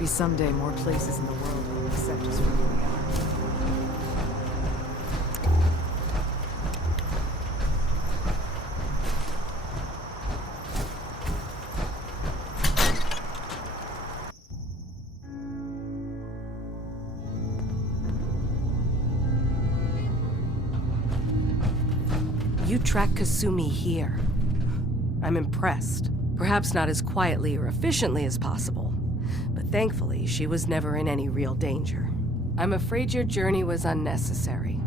Maybe someday more places in the world will accept us for who we are. You track Kasumi here. I'm impressed. Perhaps not as quietly or efficiently as possible, but thankfully she was never in any real danger. I'm afraid your journey was unnecessary.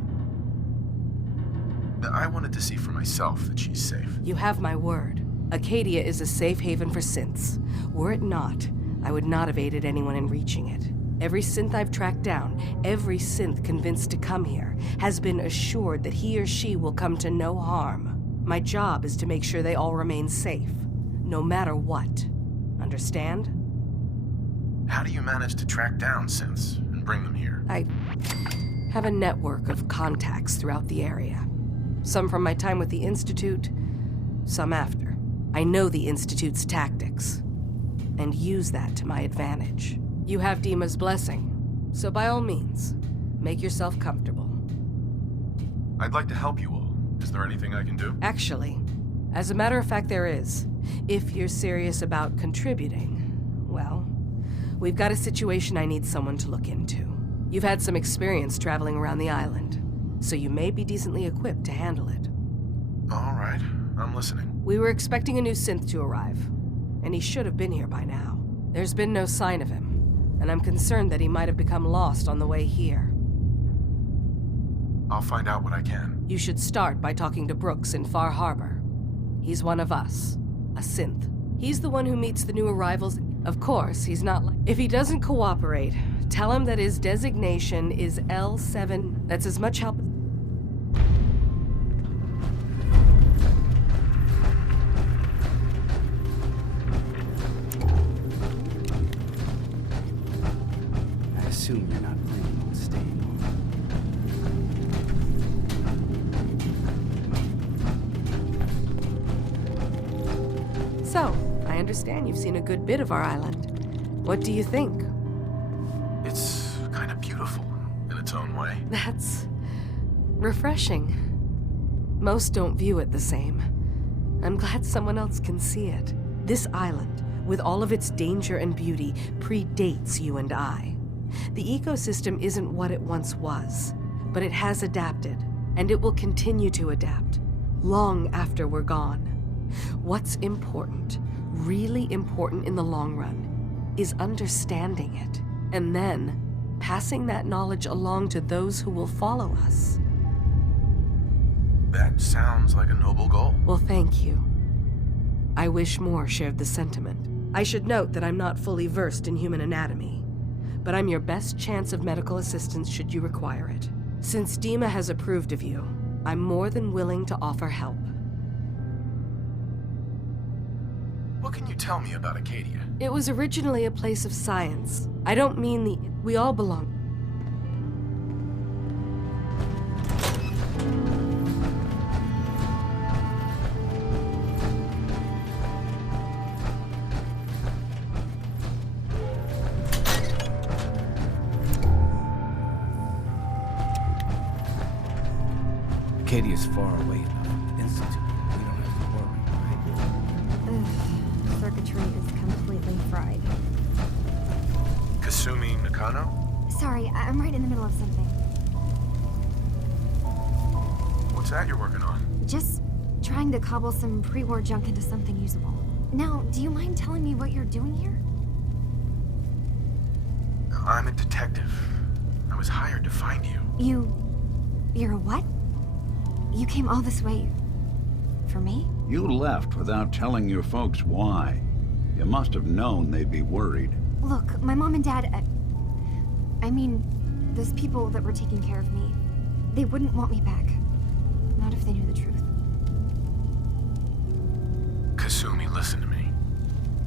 I wanted to see for myself that she's safe. You have my word. Acadia is a safe haven for synths. Were it not, I would not have aided anyone in reaching it. Every synth I've tracked down, every synth convinced to come here, has been assured that he or she will come to no harm. My job is to make sure they all remain safe, no matter what. Understand? How do you manage to track down synths and bring them here? I have a network of contacts throughout the area. Some from my time with the Institute, some after. I know the Institute's tactics, and use that to my advantage. You have Dima's blessing, so by all means, make yourself comfortable. I'd like to help you all. Is there anything I can do? Actually, as a matter of fact, there is. If you're serious about contributing, well, we've got a situation I need someone to look into. You've had some experience traveling around the island, so you may be decently equipped to handle it. All right, I'm listening. We were expecting a new synth to arrive, and he should have been here by now. There's been no sign of him, and I'm concerned that he might have become lost on the way here. I'll find out what I can. You should start by talking to Brooks in Far Harbor. He's one of us, a synth. He's the one who meets the new arrivals. Of course, he's not like... If he doesn't cooperate, tell him that his designation is L7. That's as much help... I assume you're not planning on staying on. So, I understand you've seen a good bit of our island. What do you think? It's kind of beautiful in its own way. That's... refreshing. Most don't view it the same. I'm glad someone else can see it. This island, with all of its danger and beauty, predates you and I. The ecosystem isn't what it once was, but it has adapted, and it will continue to adapt, long after we're gone. What's important, really important in the long run, is understanding it, and then passing that knowledge along to those who will follow us. That sounds like a noble goal. Well, thank you. I wish more shared the sentiment. I should note that I'm not fully versed in human anatomy, but I'm your best chance of medical assistance should you require it. Since Dima has approved of you, I'm more than willing to offer help. What can you tell me about Acadia? It was originally a place of science. I don't mean the... We all belong. Acadia's far away enough from the Institute. We don't have to worry, right? Ugh, circuitry is completely fried. Kasumi Nakano? Sorry, I'm right in the middle of something. What's that you're working on? Just trying to cobble some pre-war junk into something usable. Now, do you mind telling me what you're doing here? I'm a detective. I was hired to find you. You're a what? You came all this way... for me? You left without telling your folks why. You must have known they'd be worried. Look, my mom and dad... I mean, those people that were taking care of me, they wouldn't want me back. Not if they knew the truth. Kasumi, listen to me.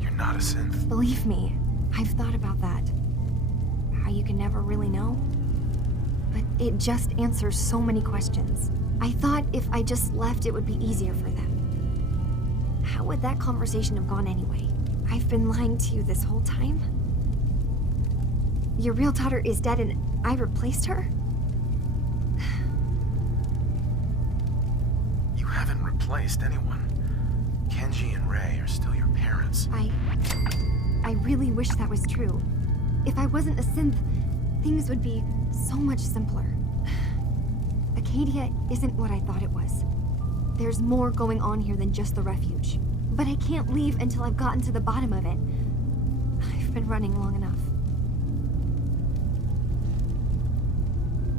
You're not a synth. Believe me, I've thought about that. How you can never really know. But it just answers so many questions. I thought if I just left, it would be easier for them. How would that conversation have gone anyway? I've been lying to you this whole time? Your real daughter is dead and I replaced her? You haven't replaced anyone. Kenji and Ray are still your parents. I really wish that was true. If I wasn't a synth, things would be so much simpler. Acadia isn't what I thought it was. There's more going on here than just the refuge. But I can't leave until I've gotten to the bottom of it. I've been running long enough.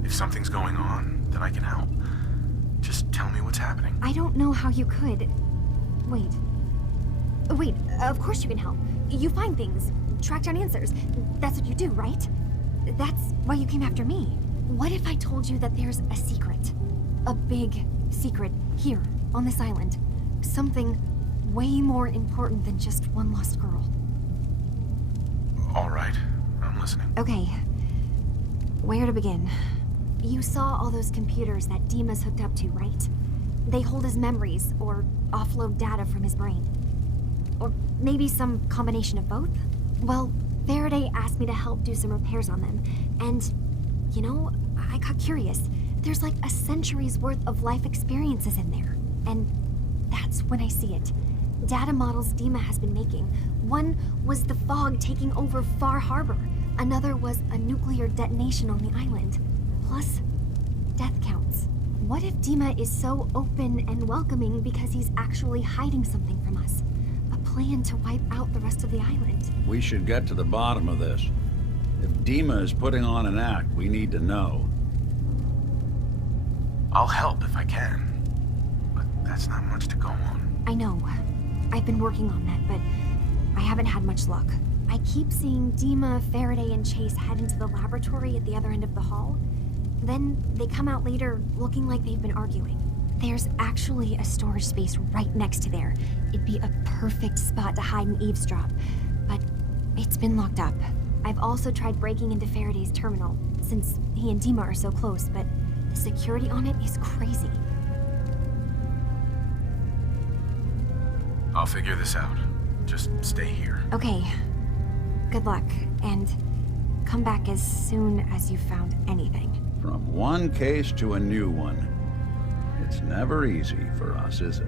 If something's going on, then I can help. Just tell me what's happening. I don't know how you could. Wait. Wait, of course you can help. You find things, track down answers. That's what you do, right? That's why you came after me. What if I told you that there's a secret? A big secret here, on this island. Something way more important than just one lost girl. All right, I'm listening. Okay. Where to begin? You saw all those computers that Dima's hooked up to, right? They hold his memories, or offload data from his brain. Or maybe some combination of both? Well, Faraday asked me to help do some repairs on them, and, you know, I got curious. There's like a century's worth of life experiences in there, and that's when I see it. Data models Dima has been making. One was the fog taking over Far Harbor. Another was a nuclear detonation on the island. Plus, death counts. What if Dima is so open and welcoming because he's actually hiding something from us? A plan to wipe out the rest of the island. We should get to the bottom of this. If Dima is putting on an act, we need to know. I'll help if I can. But that's not much to go on. I know. I've been working on that, but I haven't had much luck. I keep seeing Dima, Faraday, and Chase head into the laboratory at the other end of the hall. Then they come out later looking like they've been arguing. There's actually a storage space right next to there. It'd be a perfect spot to hide and eavesdrop, but it's been locked up. I've also tried breaking into Faraday's terminal, since he and Dima are so close, but the security on it is crazy. I'll figure this out. Just stay here. Okay. Good luck, and come back as soon as you've found anything. From one case to a new one. It's never easy for us, is it?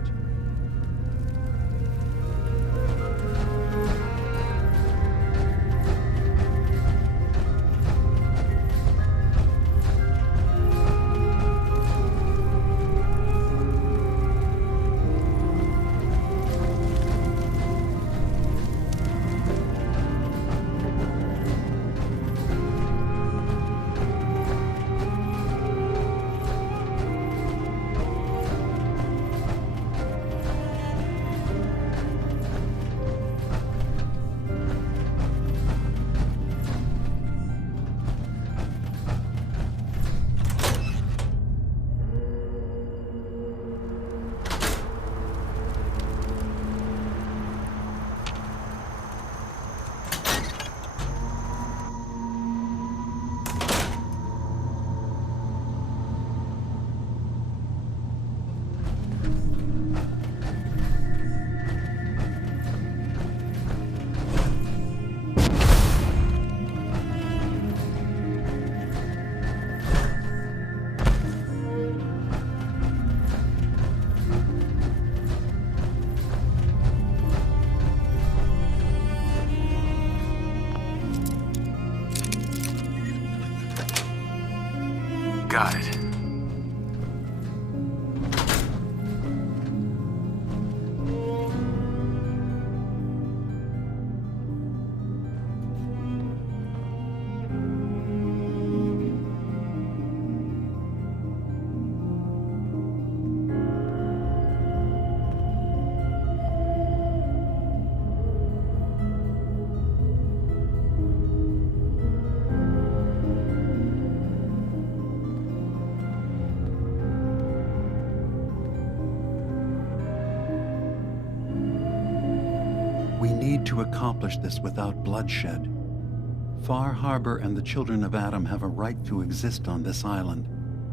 Got it. We need to accomplish this without bloodshed. Far Harbor and the children of Adam have a right to exist on this island,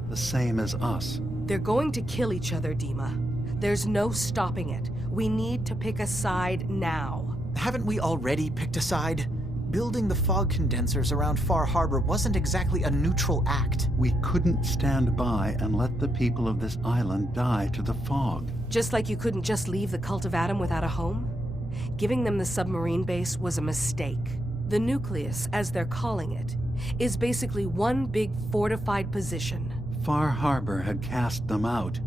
the same as us. They're going to kill each other, Dima. There's no stopping it. We need to pick a side now. Haven't we already picked a side? building the fog condensers around Far Harbor wasn't exactly a neutral act. We couldn't stand by and let the people of this island die to the fog. Just like you couldn't just leave the Cult of Adam without a home? Giving them the submarine base was a mistake. The nucleus, as they're calling it, is basically one big fortified position. Far Harbor had cast them out.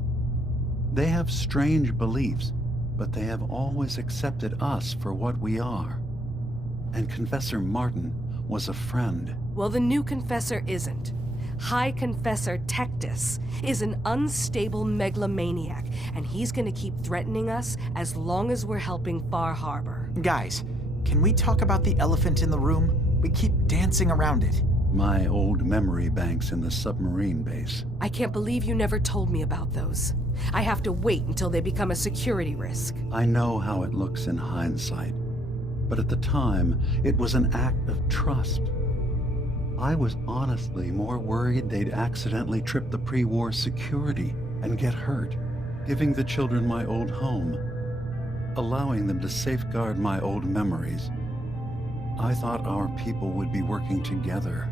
They have strange beliefs, but they have always accepted us for what we are. And Confessor Martin was a friend. Well, the new Confessor isn't. High Confessor Tectus is an unstable megalomaniac, and he's gonna keep threatening us as long as we're helping Far Harbor. Guys, can we talk about the elephant in the room? We keep dancing around it. My old memory banks in the submarine base. I can't believe you never told me about those. I have to wait until they become a security risk. I know how it looks in hindsight, but at the time, it was an act of trust. I was honestly more worried they'd accidentally trip the pre-war security and get hurt, giving the children my old home, allowing them to safeguard my old memories. I thought our people would be working together.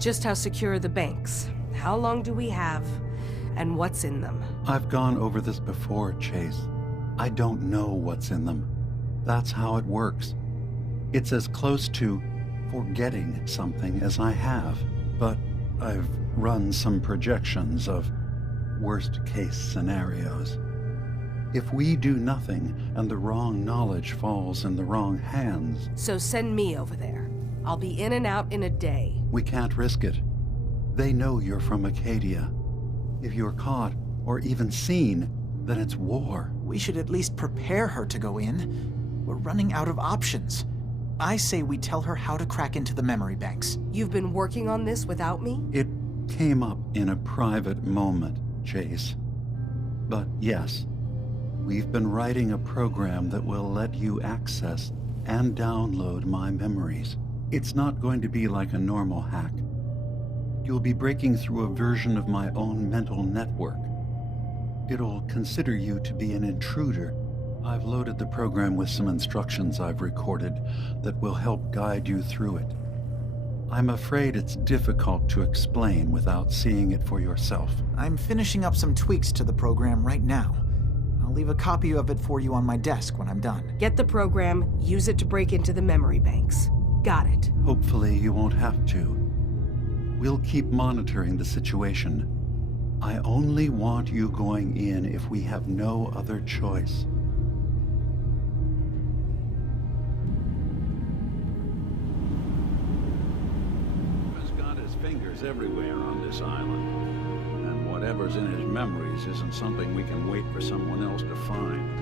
Just how secure are the banks? How long do we have? And what's in them? I've gone over this before, Chase. I don't know what's in them. That's how it works. It's as close to forgetting something as I have, but I've run some projections of worst-case scenarios. If we do nothing and the wrong knowledge falls in the wrong hands... So send me over there. I'll be in and out in a day. We can't risk it. They know you're from Acadia. If you're caught, or even seen, then it's war. We should at least prepare her to go in. We're running out of options. I say we tell her how to crack into the memory banks. You've been working on this without me? It came up in a private moment, Chase. But yes, we've been writing a program that will let you access and download my memories. It's not going to be like a normal hack. You'll be breaking through a version of my own mental network. It'll consider you to be an intruder. I've loaded the program with some instructions I've recorded that will help guide you through it. I'm afraid it's difficult to explain without seeing it for yourself. I'm finishing up some tweaks to the program right now. I'll leave a copy of it for you on my desk when I'm done. Get the program, use it to break into the memory banks. Got it. Hopefully you won't have to. We'll keep monitoring the situation. I only want you going in if we have no other choice. He's got his fingers everywhere on this island. And whatever's in his memories isn't something we can wait for someone else to find.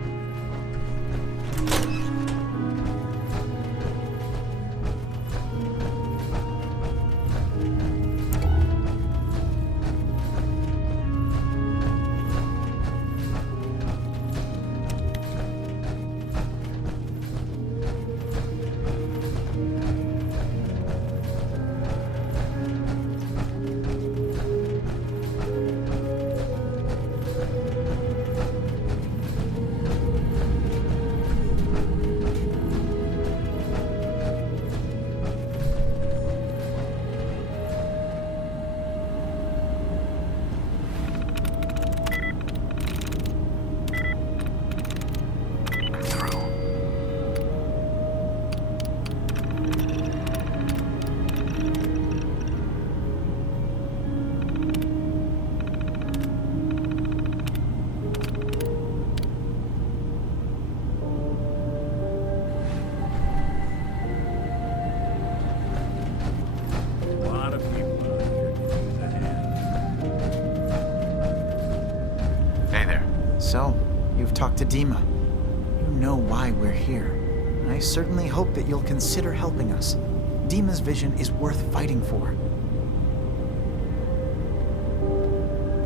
So, you've talked to Dima. You know why we're here. I certainly hope that you'll consider helping us. Dima's vision is worth fighting for.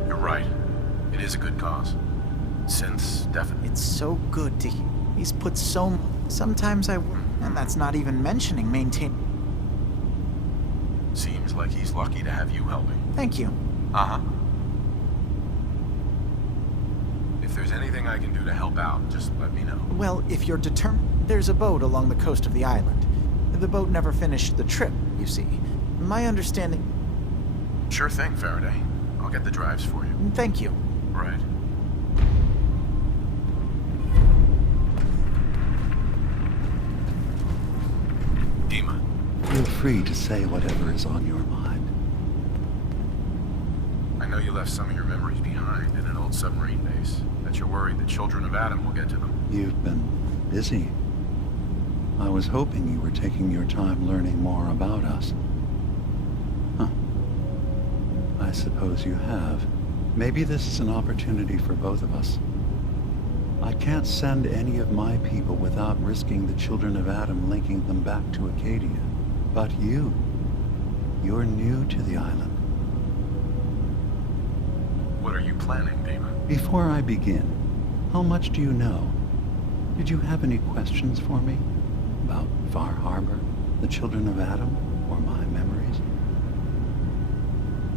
You're right. It is a good cause. Synths, definitely. It's so good to hear. He's put so... Sometimes and that's not even mentioning maintain... Seems like he's lucky to have you helping. Thank you. Uh-huh. If there's anything I can do to help out, just let me know. Well, if you're determined, there's a boat along the coast of the island. The boat never finished the trip, you see. My understanding... Sure thing, Faraday. I'll get the drives for you. Thank you. Right. Dima. Feel free to say whatever is on your mind. I know you left some of your memories behind in an old submarine base. That you're worried the children of Adam will get to them. You've been busy. I was hoping you were taking your time learning more about us. Huh. I suppose you have. Maybe this is an opportunity for both of us. I can't send any of my people without risking the children of Adam linking them back to Acadia. But you're new to the island. What are you planning, Dima? Before I begin, how much do you know? Did you have any questions for me? About Far Harbor, the children of Adam, or my memories?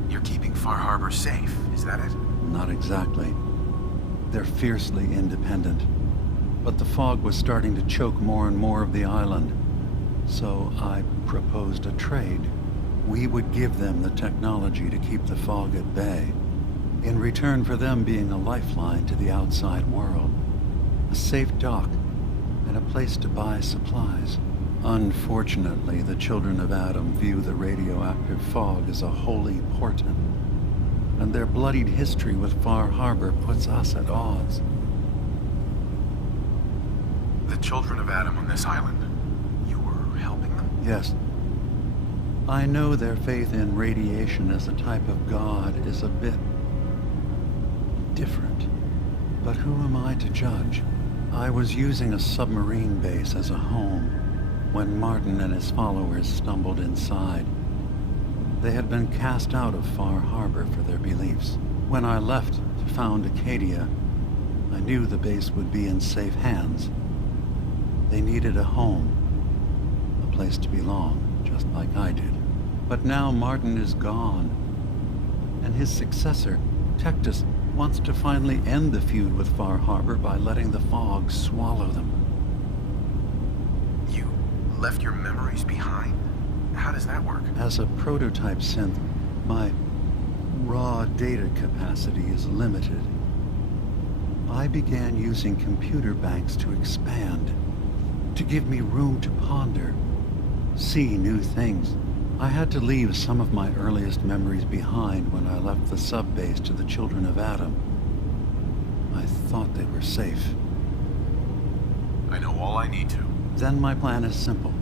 You're keeping Far Harbor safe, is that it? Not exactly. They're fiercely independent. But the fog was starting to choke more and more of the island. So I proposed a trade. We would give them the technology to keep the fog at bay, in return for them being a lifeline to the outside world. A safe dock, and a place to buy supplies. Unfortunately, the children of Adam view the radioactive fog as a holy portent, and their bloodied history with Far Harbor puts us at odds. The children of Adam on this island, you were helping them? Yes. I know their faith in radiation as a type of god is a bit different. But who am I to judge? I was using a submarine base as a home when Martin and his followers stumbled inside. They had been cast out of Far Harbor for their beliefs. When I left to found Acadia, I knew the base would be in safe hands. They needed a home, a place to belong, just like I did. But now Martin is gone, and his successor, Tectus, wants to finally end the feud with Far Harbor by letting the fog swallow them. You left your memories behind? How does that work? As a prototype synth, my raw data capacity is limited. I began using computer banks to expand, to give me room to ponder, see new things. I had to leave some of my earliest memories behind when I left the sub-base to the children of Adam. I thought they were safe. I know all I need to. Then my plan is simple.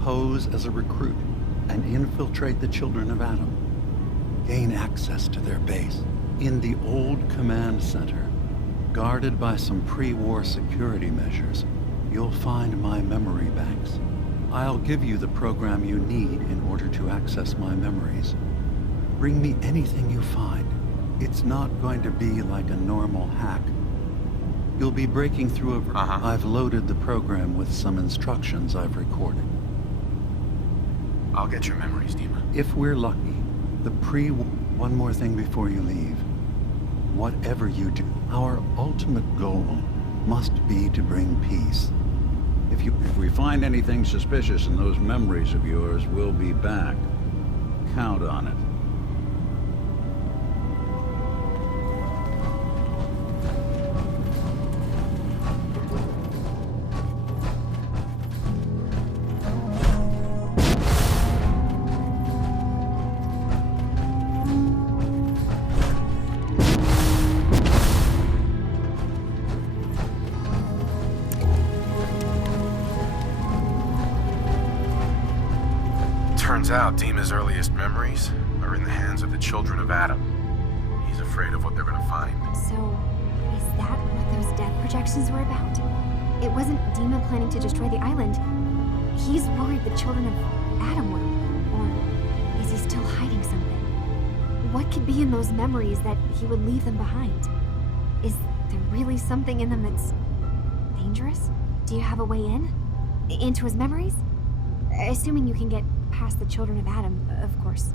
Pose as a recruit and infiltrate the children of Adam. Gain access to their base in the old command center. Guarded by some pre-war security measures, you'll find my memory banks. I'll give you the program you need in order to access my memories. Bring me anything you find. It's not going to be like a normal hack. You'll be breaking through a... I've loaded the program with some instructions I've recorded. I'll get your memories, Dima. If we're lucky, one more thing before you leave. Whatever you do, our ultimate goal must be to bring peace. If we find anything suspicious in those memories of yours, we'll be back. Count on it. Turns out Dima's earliest memories are in the hands of the children of Adam. He's afraid of what they're gonna find. So, is that what those death projections were about? It wasn't Dima planning to destroy the island. He's worried the children of Adam will. Or is he still hiding something? What could be in those memories that he would leave them behind? Is there really something in them that's dangerous? Do you have a way in? Into his memories? Assuming you can get past the children of Adam, of course.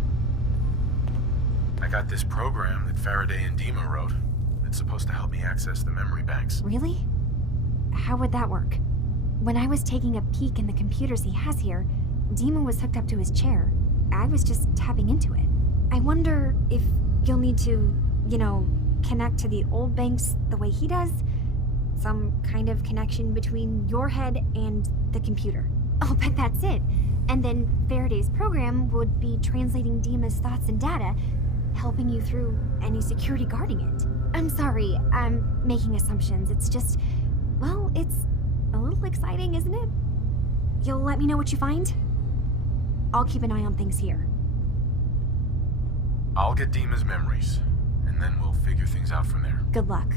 I got this program that Faraday and Dima wrote. It's supposed to help me access the memory banks. Really? How would that work? When I was taking a peek in the computers he has here, Dima was hooked up to his chair. I was just tapping into it. I wonder if you'll need to, connect to the old banks the way he does? Some kind of connection between your head and the computer. I'll bet that's it. And then Faraday's program would be translating Dima's thoughts and data, helping you through any security guarding it. I'm sorry, I'm making assumptions. It's just, well, it's a little exciting, isn't it? You'll let me know what you find? I'll keep an eye on things here. I'll get Dima's memories, and then we'll figure things out from there. Good luck.